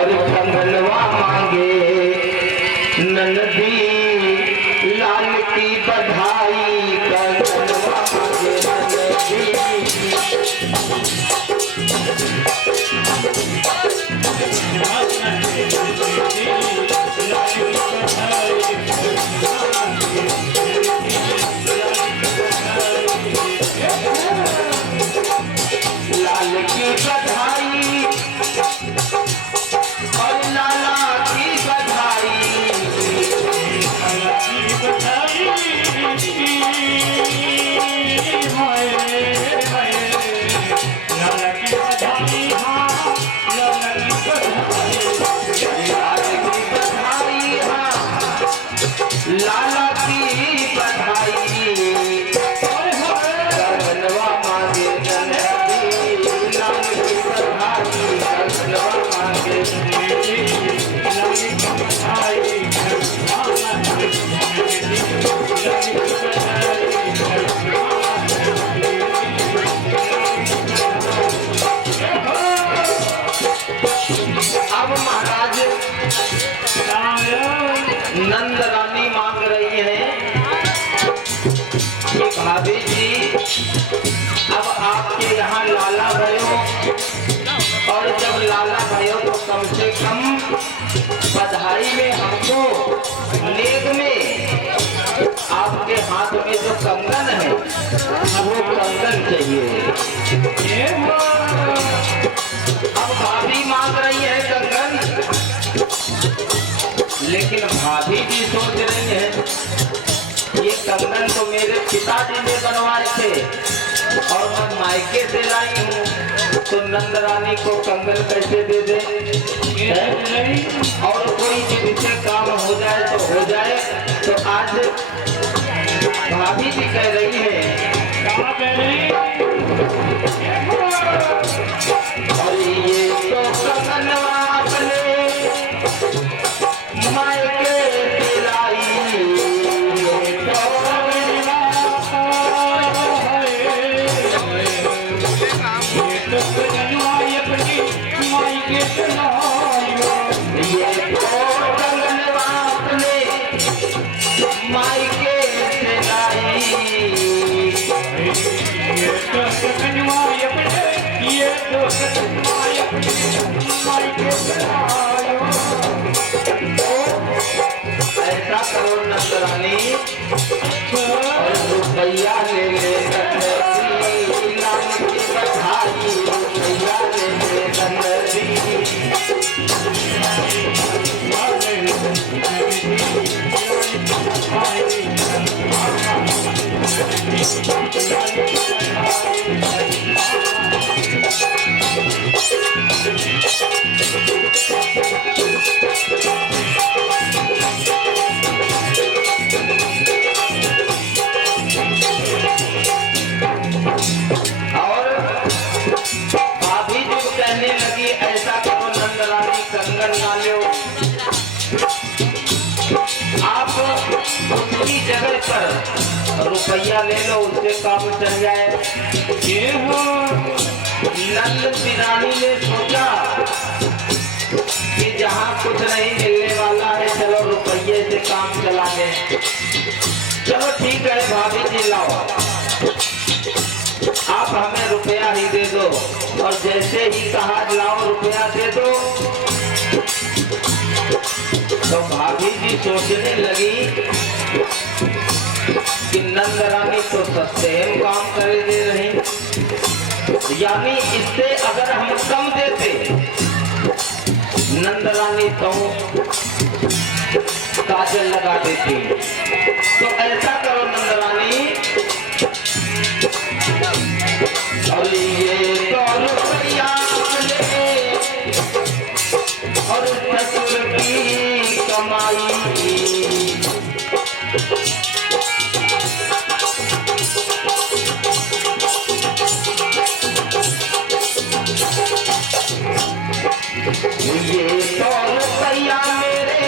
और कंगनवा मांगे नंदी लाल की बधाई, कंगनवा मांगे नंदी। लाल की बधाई और लाला की बधाई, लाला की बधाई, हाय हाय लाला की बधाई, हाँ लाला की बधाई, लाला की बधाई, हाँ लाला की बधाई। कंगनवा मांगे नंदी लाल की बधाई, कंगनवा मांगे नंदी लाल की बधाई, अब महाराज नंद रानी मांग रही है कि भाभी जी अब आपके यहाँ लाला भयो, और जब लाला भयो तो कम से कम बधाई में हमको नेग में आपके हाथ में जो कंगन है वो कंगन चाहिए। अब भाभी मांग रही है कंगन, लेकिन भाभी जी सोच रही है ये कंगन तो मेरे पिताजी ने बनवाए थे और मैं मायके से लाई हूँ, तो नंद रानी को कंगन कैसे दे दे? और कोई जिससे काम हो जाए तो हो जाए। तो आज भाभी जी कह रही है, क्या कह रही? और ये तो कंगनवा अपने मायके से लाई, ऐसा करो नंद रानी, रुपया ले ले नंदी लाल की बधाई, रुपया ले ले नंदी। कंगन ना लो, आप उसकी जगह पर रुपया ले लो, उससे काम चल जाए। ये हो नंद रानी ने सोचा कि जहाँ कुछ नहीं मिलने वाला है, चलो रुपये से काम चला दे। चलो ठीक है भाभी जी, लाओ आप हमें रुपया ही दे दो। और जैसे ही कहा लाओ रुपया दे दो, तो भाभी जी सोचने लगी कि नंद रानी तो सस्ते हम काम कर दे रही, यानी इससे अगर हम कम देते नंद रानी तो काजल लगा देती। तो ऐसा करो नंद रानी, और ये तो रुपया ले और ससुर की कमाई, ये तो रुपया मेरे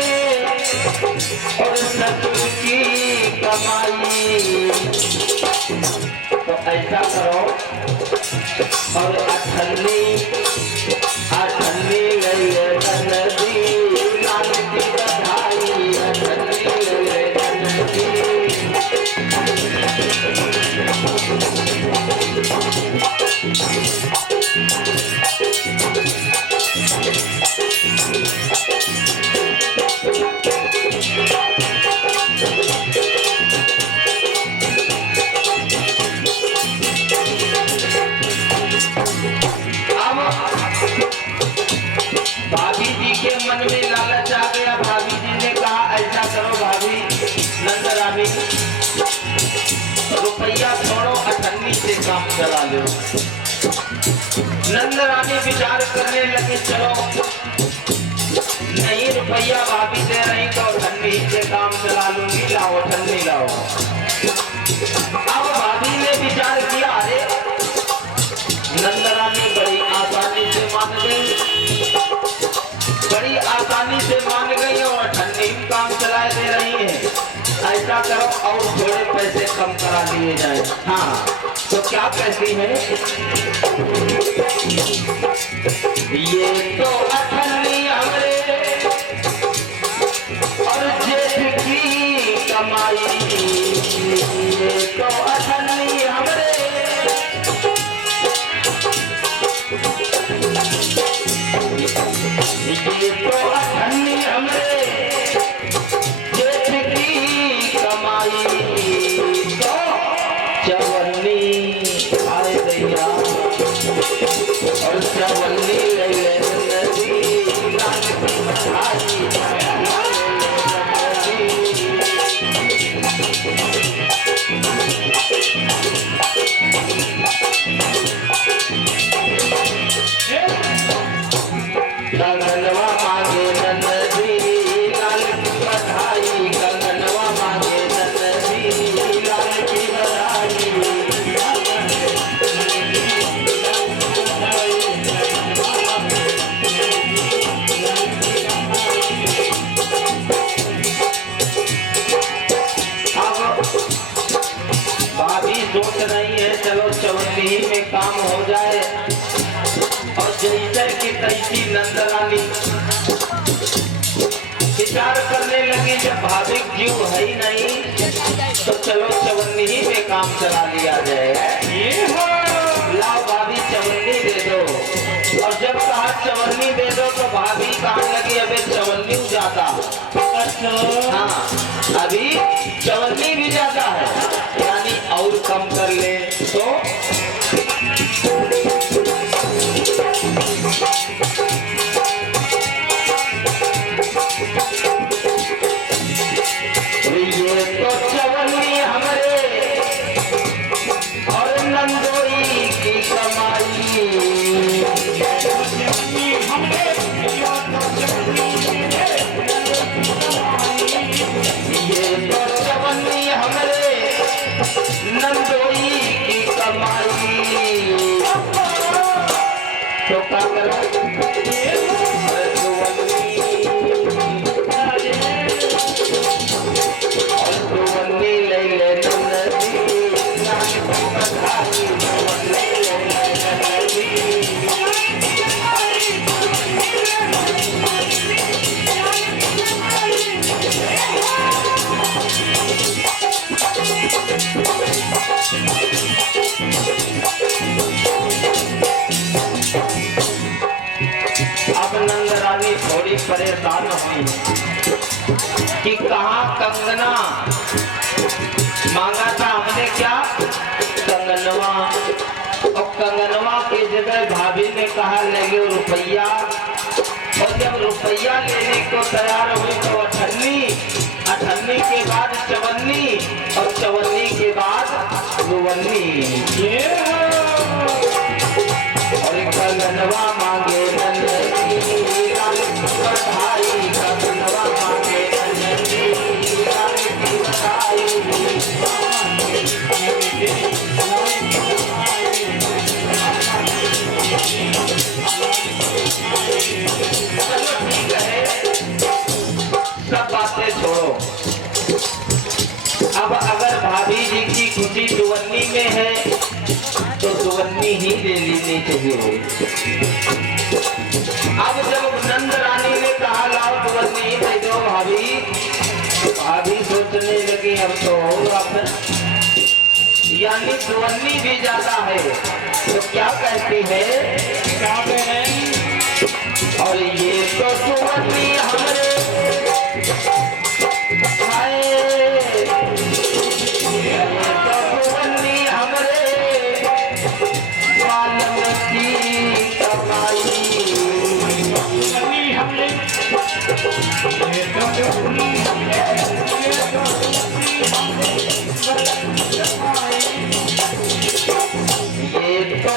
और ससुर की कमाई। तो ऐसा करो और अठन्नी ले भाभी जी के मन में लालच आ गया। भाभी जी ने कहा ऐसा करो भाभी नंद रानी, रुपया छोड़ो, अठन्नी से काम चला लो। नंद रानी विचार करने लगे, चलो नहीं रुपया भाभी दे रही तो अठन्नी से काम चला लूंगी, लाओ अठन्नी लाओ। अब भाभी ने विचार किया, अरे नंद रानी बड़ी आसानी से मान गई, बड़ी आसानी से मान गई और अठन्नी काम चला दे रही है। ऐसा करो और थोड़े पैसे कम करा लिए जाए। हाँ तो क्या कहती है, ये तो अठन्नी हमरे और जेठ की कमाई, ये तो अठन्नी हमरे ये तो अठन्नी हमरे जेठ की कमाई, तो चवन्नी आए दैया और चवन्नी ले ले नदी लाल की बधाई। कंगनवा मांगे नंदी लाल की बधाई, कंगनवा मांगे नंदी लाल की बधाई। अब भाभी सोच रही है चलो चवन्नी में काम हो जाए, और जैसे की तैसी नंद रानी विचार करने लगी, जब भाभी जीव है ही नहीं तो चलो चवन्नी ही में काम चला लिया जाए। लाओ भाभी चवन्नी दे दो, और जब कहा चवन्नी दे दो तो भाभी कहने लगी अबे चवन्नी ज्यादा। हाँ अभी चवन्नी भी ज्यादा है, यानी और कम कर ले तो ये तो चवन्नी हमरे और नंदोई की कमाई, ये तो चवन्नी हमरे नंदोई की कमाई। तो क्या करो थोड़ी परेशान हुई कि कहाँ कंगना मांगा था हमने, क्या कंगनवा, और कंगनवा के जगह भाभी ने कहा ले लो रुपया, और जब रुपया लेने को तैयार हुई तो अठन्नी, अठन्नी के बाद चवन्नी, और चवन्नी के बाद रुवन्नी। और कंगनवा मांगे नंदी लाल की बधाई, कंगनवा मांगे नंदी लाल की बधाई। चलो ठीक है, सब बातें छोड़ो। अब अगर भाभी जी की खुशी दुवन्नी में है तो दुवन्नी ही ले लेनी चाहिए। अब जब नंद रानी ने कहा लाओ दुवन्नी ही दे दो भाभी, भाभी सोचने लगी अब तो होगा फिर, यानी दुवन्नी भी ज्यादा है। तो क्या कहती है, क्या बहन, और ये तो दुवन्नी हमरे तो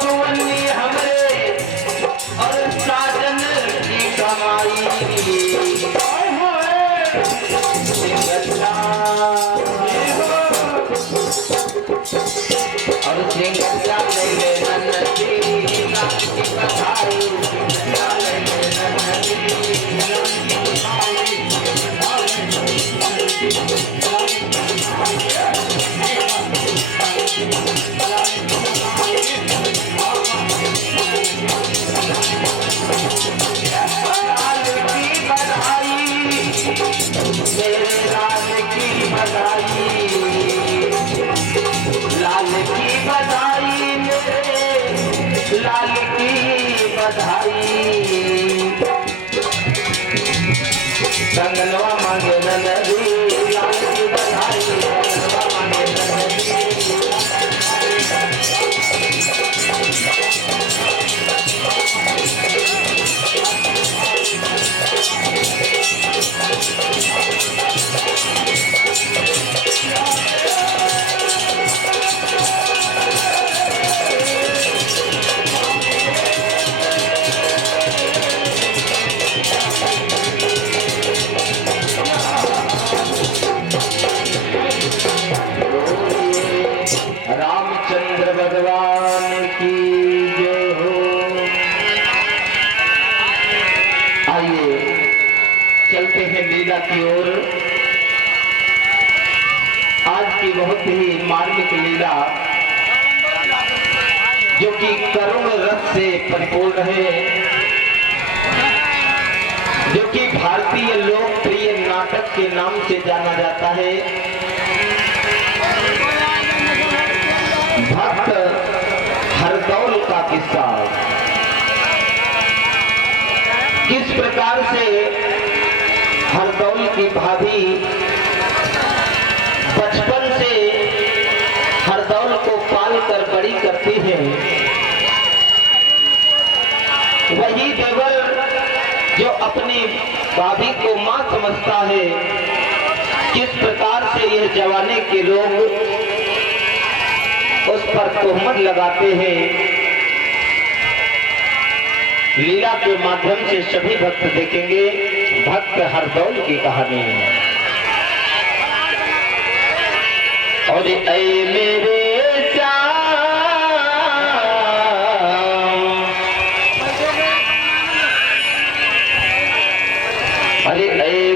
सुवन्नी हमरे और साजन की कमाई और सिंगला ले ले नन्नती लाल की बधाई सिंगला ले ले नन्नती लाल की बधाई लाल की बधाई मेरे लाल की बधाई कंगनवा मांगे नदी लाल की बधाई कंगनवा मांगे नदी रामचंद्र भगवान की जय हो। आइए चलते हैं लीला की ओर। आज की बहुत ही मार्मिक लीला जो कि करुण रस से परिपूर्ण है, जो कि भारतीय लोकप्रिय नाटक के नाम से जाना जाता है। भक्त हरदौल का किस्सा किस प्रकार से हरदौल की भाभी बचपन से हरदौल को पाल कर बड़ी करती है, वही देवर जो अपनी भाभी को मां समझता है, किस प्रकार से यह जवानी के लोग उस पर तोहमत लगाते हैं। लीला के माध्यम से सभी भक्त देखेंगे भक्त हरदौल की कहानी। और ऐ मेरे श्याम, अरे ऐ